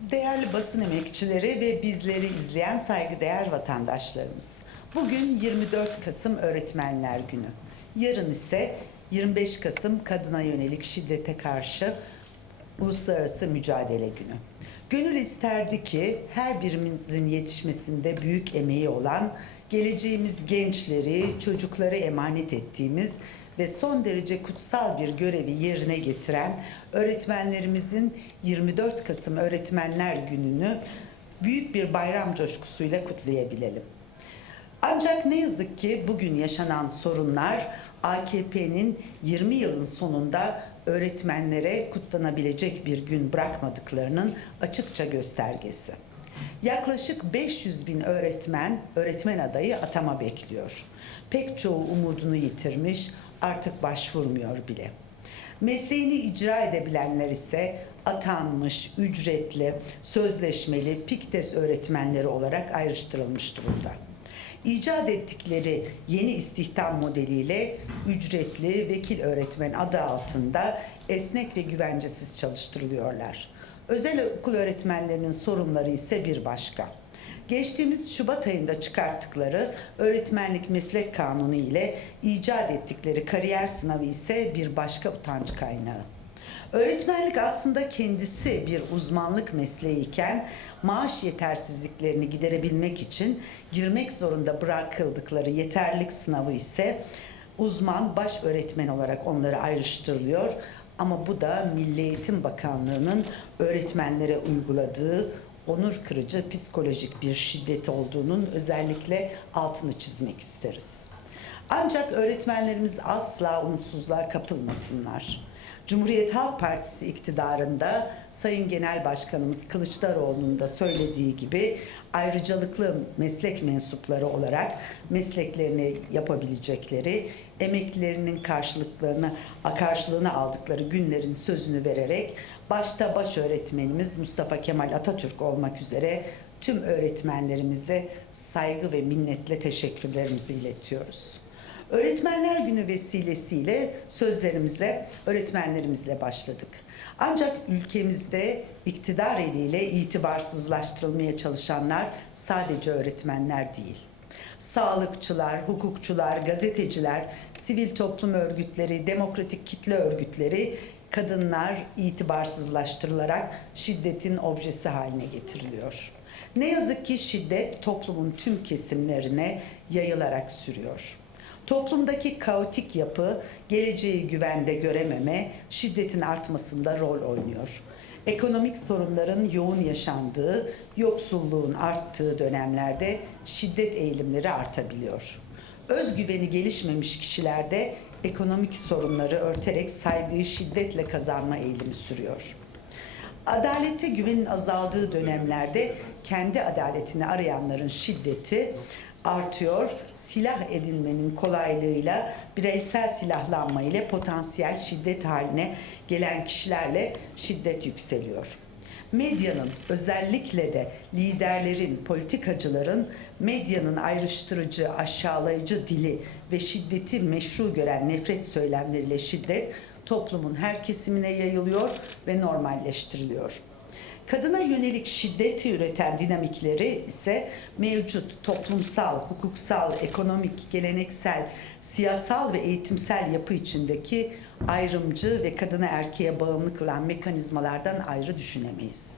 Değerli basın emekçileri ve bizleri izleyen saygıdeğer vatandaşlarımız. Bugün 24 Kasım Öğretmenler Günü. Yarın ise 25 Kasım Kadına Yönelik Şiddete Karşı Uluslararası Mücadele Günü. Gönül isterdi ki her birimizin yetişmesinde büyük emeği olan, geleceğimiz gençleri, çocukları emanet ettiğimiz ve son derece kutsal bir görevi yerine getiren öğretmenlerimizin 24 Kasım Öğretmenler Günü'nü büyük bir bayram coşkusuyla kutlayabilelim. Ancak ne yazık ki bugün yaşanan sorunlar AKP'nin 20 yılın sonunda öğretmenlere kutlanabilecek bir gün bırakmadıklarının açıkça göstergesi. Yaklaşık 500 bin öğretmen, öğretmen adayı atama bekliyor. Pek çoğu umudunu yitirmiş, artık başvurmuyor bile. Mesleğini icra edebilenler ise atanmış, ücretli, sözleşmeli, piktes öğretmenleri olarak ayrıştırılmış durumda. İcat ettikleri yeni istihdam modeliyle ücretli vekil öğretmen adı altında esnek ve güvencesiz çalıştırılıyorlar. Özel okul öğretmenlerinin sorunları ise bir başka. Geçtiğimiz Şubat ayında çıkarttıkları öğretmenlik meslek kanunu ile icat ettikleri kariyer sınavı ise bir başka utanç kaynağı. Öğretmenlik aslında kendisi bir uzmanlık mesleği iken maaş yetersizliklerini giderebilmek için girmek zorunda bırakıldıkları yeterlik sınavı ise uzman baş öğretmen olarak onları ayrıştırılıyor. Ama bu da Milli Eğitim Bakanlığı'nın öğretmenlere uyguladığı onur kırıcı psikolojik bir şiddet olduğunun özellikle altını çizmek isteriz. Ancak öğretmenlerimiz asla umutsuzluğa kapılmasınlar. Cumhuriyet Halk Partisi iktidarında Sayın Genel Başkanımız Kılıçdaroğlu'nun da söylediği gibi ayrıcalıklı meslek mensupları olarak mesleklerini yapabilecekleri, emeklilerinin karşılıklarını karşılığını aldıkları günlerin sözünü vererek başta baş öğretmenimiz Mustafa Kemal Atatürk olmak üzere tüm öğretmenlerimize saygı ve minnetle teşekkürlerimizi iletiyoruz. Öğretmenler Günü vesilesiyle sözlerimizle öğretmenlerimizle başladık. Ancak ülkemizde iktidar eliyle itibarsızlaştırılmaya çalışanlar sadece öğretmenler değil. Sağlıkçılar, hukukçular, gazeteciler, sivil toplum örgütleri, demokratik kitle örgütleri kadınlar itibarsızlaştırılarak şiddetin objesi haline getiriliyor. Ne yazık ki şiddet toplumun tüm kesimlerine yayılarak sürüyor. Toplumdaki kaotik yapı geleceği güvende görememe, şiddetin artmasında rol oynuyor. Ekonomik sorunların yoğun yaşandığı, yoksulluğun arttığı dönemlerde şiddet eğilimleri artabiliyor. Özgüveni gelişmemiş kişilerde ekonomik sorunları örterek saygıyı şiddetle kazanma eğilimi sürüyor. Adalete güvenin azaldığı dönemlerde kendi adaletini arayanların şiddeti artıyor. Silah edinmenin kolaylığıyla bireysel silahlanma ile potansiyel şiddet haline gelen kişilerle şiddet yükseliyor. Medyanın özellikle de liderlerin, politikacıların medyanın ayrıştırıcı, aşağılayıcı dili ve şiddeti meşru gören nefret söylemleriyle şiddet toplumun her kesimine yayılıyor ve normalleştiriliyor. Kadına yönelik şiddeti üreten dinamikleri ise mevcut toplumsal, hukuksal, ekonomik, geleneksel, siyasal ve eğitimsel yapı içindeki ayrımcı ve kadına erkeğe bağımlı kılan mekanizmalardan ayrı düşünemeyiz.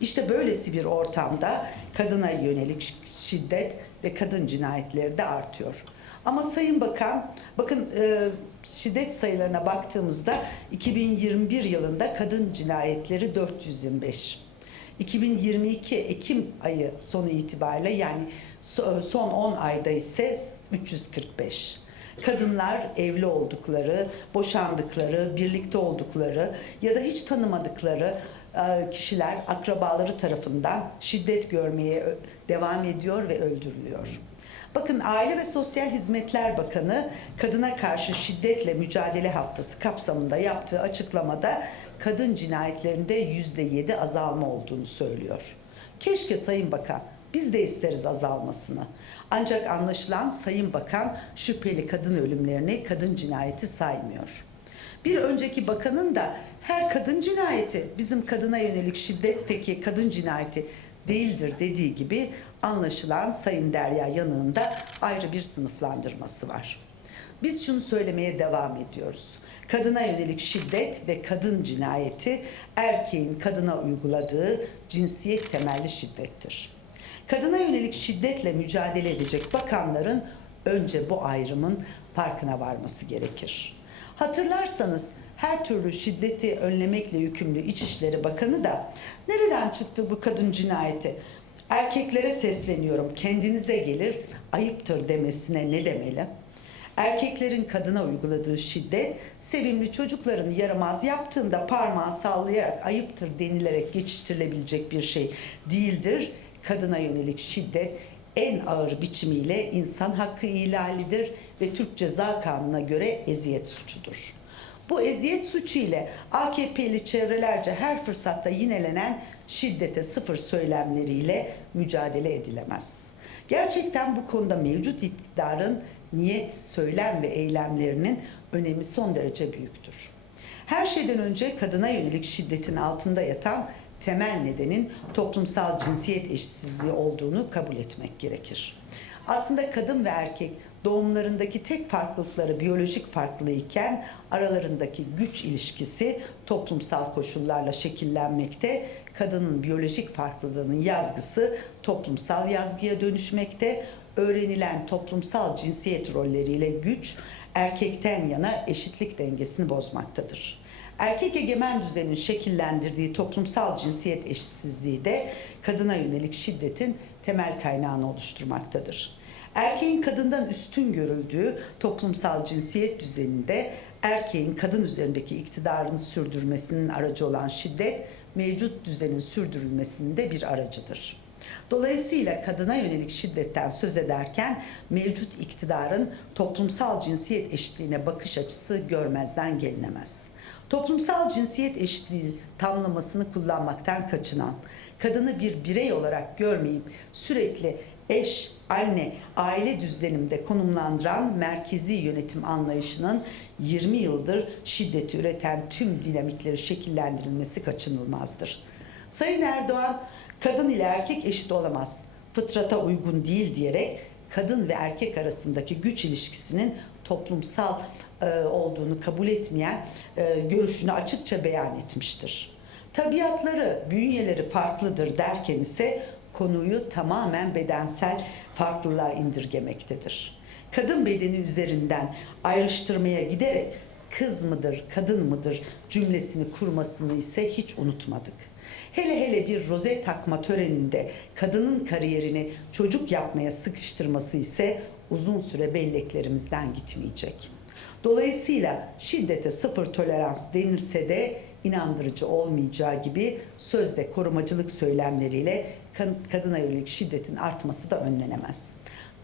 İşte böylesi bir ortamda kadına yönelik şiddet ve kadın cinayetleri de artıyor. Ama Sayın Bakan, bakın e, şiddet sayılarına baktığımızda 2021 yılında kadın cinayetleri 425. 2022 Ekim ayı sonu itibariyle yani son 10 ayda ise 345. Kadınlar evli oldukları, boşandıkları, birlikte oldukları ya da hiç tanımadıkları e, kişiler akrabaları tarafından şiddet görmeye devam ediyor ve öldürülüyor. Bakın Aile ve Sosyal Hizmetler Bakanı kadına karşı şiddetle mücadele haftası kapsamında yaptığı açıklamada kadın cinayetlerinde yüzde yedi azalma olduğunu söylüyor. Keşke Sayın Bakan biz de isteriz azalmasını. Ancak anlaşılan Sayın Bakan şüpheli kadın ölümlerini kadın cinayeti saymıyor. Bir önceki bakanın da her kadın cinayeti bizim kadına yönelik şiddetteki kadın cinayeti değildir dediği gibi anlaşılan Sayın Derya Yanık'ın da ayrı bir sınıflandırması var. Biz şunu söylemeye devam ediyoruz. Kadına yönelik şiddet ve kadın cinayeti erkeğin kadına uyguladığı cinsiyet temelli şiddettir. Kadına yönelik şiddetle mücadele edecek bakanların önce bu ayrımın farkına varması gerekir. Hatırlarsanız her türlü şiddeti önlemekle yükümlü İçişleri Bakanı da nereden çıktı bu kadın cinayeti? Erkeklere sesleniyorum kendinize gelir ayıptır demesine ne demeli? Erkeklerin kadına uyguladığı şiddet, sevimli çocukların yaramaz yaptığında parmağı sallayarak ayıptır denilerek geçiştirilebilecek bir şey değildir. Kadına yönelik şiddet en ağır biçimiyle insan hakkı ihlalidir ve Türk Ceza Kanunu'na göre eziyet suçudur. Bu eziyet suçu ile AKP'li çevrelerce her fırsatta yinelenen şiddete sıfır söylemleriyle mücadele edilemez. Gerçekten bu konuda mevcut iktidarın niyet, söylem ve eylemlerinin önemi son derece büyüktür. Her şeyden önce kadına yönelik şiddetin altında yatan temel nedenin toplumsal cinsiyet eşitsizliği olduğunu kabul etmek gerekir. Aslında kadın ve erkek doğumlarındaki tek farklılıkları biyolojik farklı iken aralarındaki güç ilişkisi toplumsal koşullarla şekillenmekte. Kadının biyolojik farklılığının yazgısı toplumsal yazgıya dönüşmekte. Öğrenilen toplumsal cinsiyet rolleriyle güç erkekten yana eşitlik dengesini bozmaktadır. Erkek egemen düzenin şekillendirdiği toplumsal cinsiyet eşitsizliği de kadına yönelik şiddetin temel kaynağını oluşturmaktadır. Erkeğin kadından üstün görüldüğü toplumsal cinsiyet düzeninde erkeğin kadın üzerindeki iktidarını sürdürmesinin aracı olan şiddet mevcut düzenin sürdürülmesinin de bir aracıdır. Dolayısıyla kadına yönelik şiddetten söz ederken mevcut iktidarın toplumsal cinsiyet eşitliğine bakış açısı görmezden gelinemez. Toplumsal cinsiyet eşitliği tamlamasını kullanmaktan kaçınan, kadını bir birey olarak görmeyip sürekli eş, anne, aile düzleminde konumlandıran merkezi yönetim anlayışının 20 yıldır şiddeti üreten tüm dinamikleri şekillendirilmesi kaçınılmazdır. Sayın Erdoğan, kadın ile erkek eşit olamaz, fıtrata uygun değil diyerek kadın ve erkek arasındaki güç ilişkisinin toplumsal e, olduğunu kabul etmeyen e, görüşünü açıkça beyan etmiştir. Tabiatları, bünyeleri farklıdır derken ise konuyu tamamen bedensel farklılığa indirgemektedir. Kadın bedeni üzerinden ayrıştırmaya giderek kız mıdır, kadın mıdır cümlesini kurmasını ise hiç unutmadık. Hele hele bir rozet takma töreninde kadının kariyerini çocuk yapmaya sıkıştırması ise uzun süre belleklerimizden gitmeyecek. Dolayısıyla şiddete sıfır tolerans denilse de inandırıcı olmayacağı gibi sözde korumacılık söylemleriyle kadına yönelik şiddetin artması da önlenemez.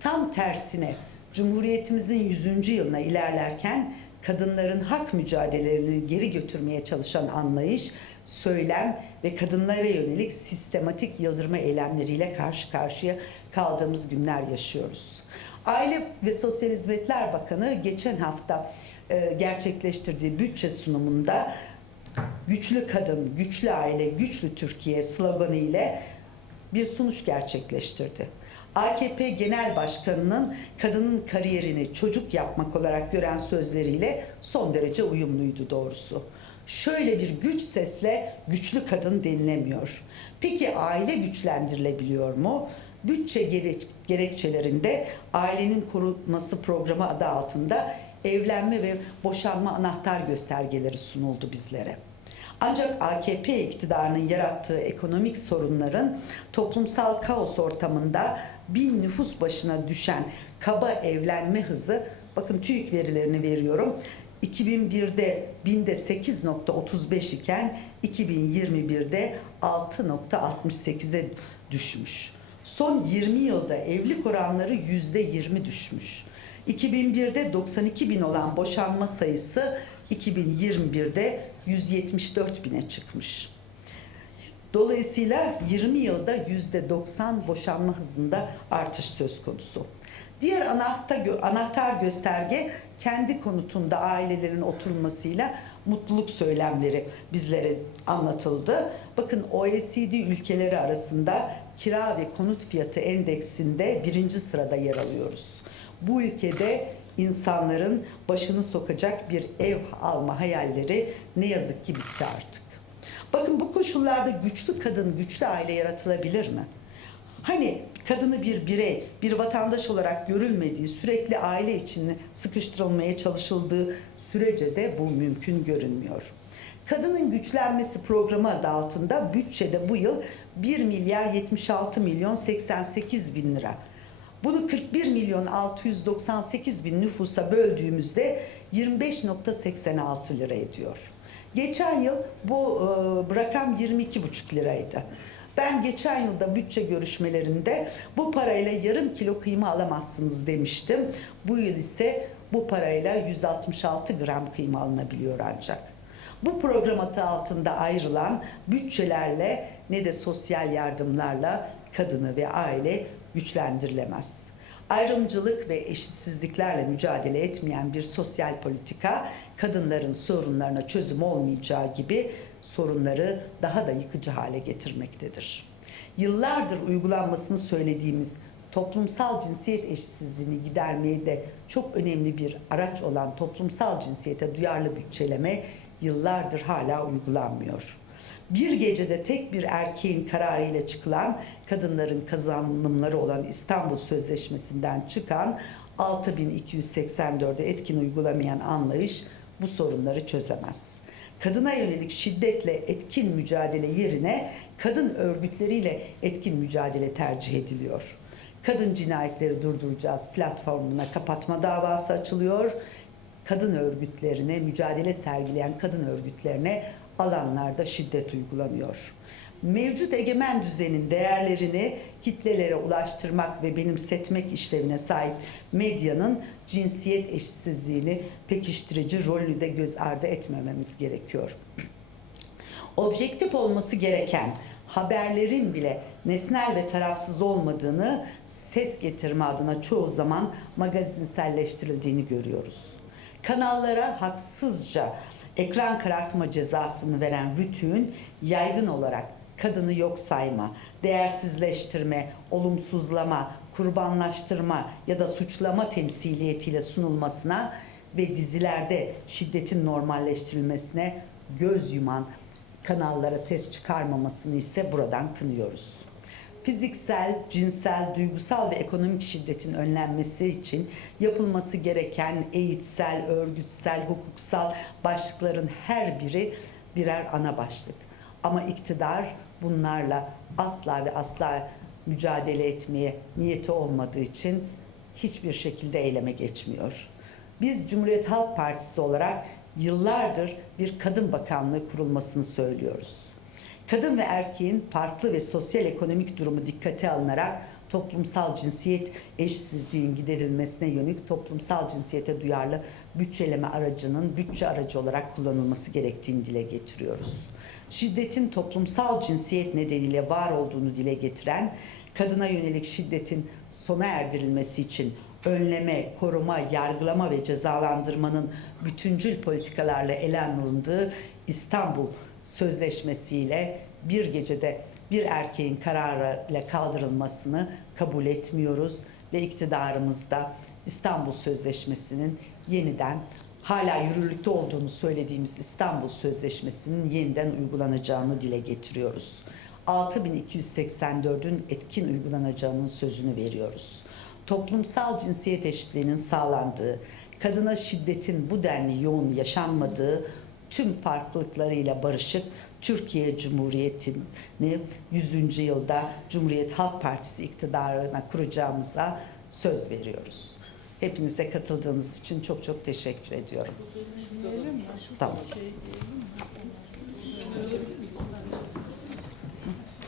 Tam tersine Cumhuriyetimizin 100. yılına ilerlerken kadınların hak mücadelelerini geri götürmeye çalışan anlayış, söylem ve kadınlara yönelik sistematik yıldırma eylemleriyle karşı karşıya kaldığımız günler yaşıyoruz. Aile ve Sosyal Hizmetler Bakanı geçen hafta e, gerçekleştirdiği bütçe sunumunda güçlü kadın, güçlü aile, güçlü Türkiye sloganı ile bir sunuş gerçekleştirdi. AKP Genel Başkanı'nın kadının kariyerini çocuk yapmak olarak gören sözleriyle son derece uyumluydu doğrusu. Şöyle bir güç sesle güçlü kadın denilemiyor. Peki aile güçlendirilebiliyor mu? Bütçe gerekçelerinde ailenin korunması programı adı altında evlenme ve boşanma anahtar göstergeleri sunuldu bizlere. Ancak AKP iktidarının yarattığı ekonomik sorunların toplumsal kaos ortamında bin nüfus başına düşen kaba evlenme hızı, bakın TÜİK verilerini veriyorum, 2001'de binde 8.35 iken 2021'de 6.68'e düşmüş. Son 20 yılda evlilik oranları %20 düşmüş. 2001'de 92 bin olan boşanma sayısı 2021'de 174 bine çıkmış. Dolayısıyla 20 yılda %90 boşanma hızında artış söz konusu. Diğer anahtar, anahtar gösterge kendi konutunda ailelerin oturmasıyla mutluluk söylemleri bizlere anlatıldı. Bakın OECD ülkeleri arasında kira ve konut fiyatı endeksinde birinci sırada yer alıyoruz. Bu ülkede insanların başını sokacak bir ev alma hayalleri ne yazık ki bitti artık. Bakın bu koşullarda güçlü kadın, güçlü aile yaratılabilir mi? Hani kadını bir birey, bir vatandaş olarak görülmediği, sürekli aile içine sıkıştırılmaya çalışıldığı sürece de bu mümkün görünmüyor. Kadının Güçlenmesi Programı adı altında bütçede bu yıl 1 milyar 76 milyon 88 bin lira. Bunu 41 milyon 698 bin nüfusa böldüğümüzde 25.86 lira ediyor. Geçen yıl bu e, rakam 22,5 liraydı. Ben geçen yılda bütçe görüşmelerinde bu parayla yarım kilo kıyma alamazsınız demiştim. Bu yıl ise bu parayla 166 gram kıyma alınabiliyor ancak. Bu program adı altında ayrılan bütçelerle ne de sosyal yardımlarla kadını ve aile güçlendirilemez. Ayrımcılık ve eşitsizliklerle mücadele etmeyen bir sosyal politika kadınların sorunlarına çözüm olmayacağı gibi sorunları daha da yıkıcı hale getirmektedir. Yıllardır uygulanmasını söylediğimiz toplumsal cinsiyet eşitsizliğini gidermeye de çok önemli bir araç olan toplumsal cinsiyete duyarlı bütçeleme yıllardır hala uygulanmıyor. Bir gecede tek bir erkeğin kararıyla çıkılan kadınların kazanımları olan İstanbul Sözleşmesi'nden çıkan 6284'e etkin uygulamayan anlayış bu sorunları çözemez. Kadına yönelik şiddetle etkin mücadele yerine kadın örgütleriyle etkin mücadele tercih ediliyor. Kadın cinayetleri durduracağız platformuna kapatma davası açılıyor. Kadın örgütlerine, mücadele sergileyen kadın örgütlerine alanlarda şiddet uygulanıyor. Mevcut egemen düzenin değerlerini kitlelere ulaştırmak ve benimsetmek işlevine sahip medyanın cinsiyet eşitsizliğini pekiştirici rolünü de göz ardı etmememiz gerekiyor. Objektif olması gereken haberlerin bile nesnel ve tarafsız olmadığını ses getirme adına çoğu zaman magazinselleştirildiğini görüyoruz. Kanallara haksızca ekran karartma cezasını veren Rütü'nün yaygın olarak kadını yok sayma, değersizleştirme, olumsuzlama, kurbanlaştırma ya da suçlama temsiliyetiyle sunulmasına ve dizilerde şiddetin normalleştirilmesine göz yuman kanallara ses çıkarmamasını ise buradan kınıyoruz. Fiziksel, cinsel, duygusal ve ekonomik şiddetin önlenmesi için yapılması gereken eğitsel, örgütsel, hukuksal başlıkların her biri birer ana başlık. Ama iktidar bunlarla asla ve asla mücadele etmeye niyeti olmadığı için hiçbir şekilde eyleme geçmiyor. Biz Cumhuriyet Halk Partisi olarak yıllardır bir kadın bakanlığı kurulmasını söylüyoruz. Kadın ve erkeğin farklı ve sosyal ekonomik durumu dikkate alınarak toplumsal cinsiyet eşitsizliğin giderilmesine yönelik toplumsal cinsiyete duyarlı bütçeleme aracının bütçe aracı olarak kullanılması gerektiğini dile getiriyoruz. Şiddetin toplumsal cinsiyet nedeniyle var olduğunu dile getiren, kadına yönelik şiddetin sona erdirilmesi için önleme, koruma, yargılama ve cezalandırmanın bütüncül politikalarla ele alındığı İstanbul Sözleşmesi'yle bir gecede bir erkeğin kararıyla kaldırılmasını kabul etmiyoruz ve iktidarımızda İstanbul Sözleşmesi'nin yeniden hala yürürlükte olduğunu söylediğimiz İstanbul Sözleşmesi'nin yeniden uygulanacağını dile getiriyoruz. 6284'ün etkin uygulanacağının sözünü veriyoruz. Toplumsal cinsiyet eşitliğinin sağlandığı, kadına şiddetin bu denli yoğun yaşanmadığı tüm farklılıklarıyla barışık Türkiye Cumhuriyeti'ni 100. yılda Cumhuriyet Halk Partisi iktidarına kuracağımıza söz veriyoruz. Hepinize katıldığınız için çok çok teşekkür ediyorum. Tamam.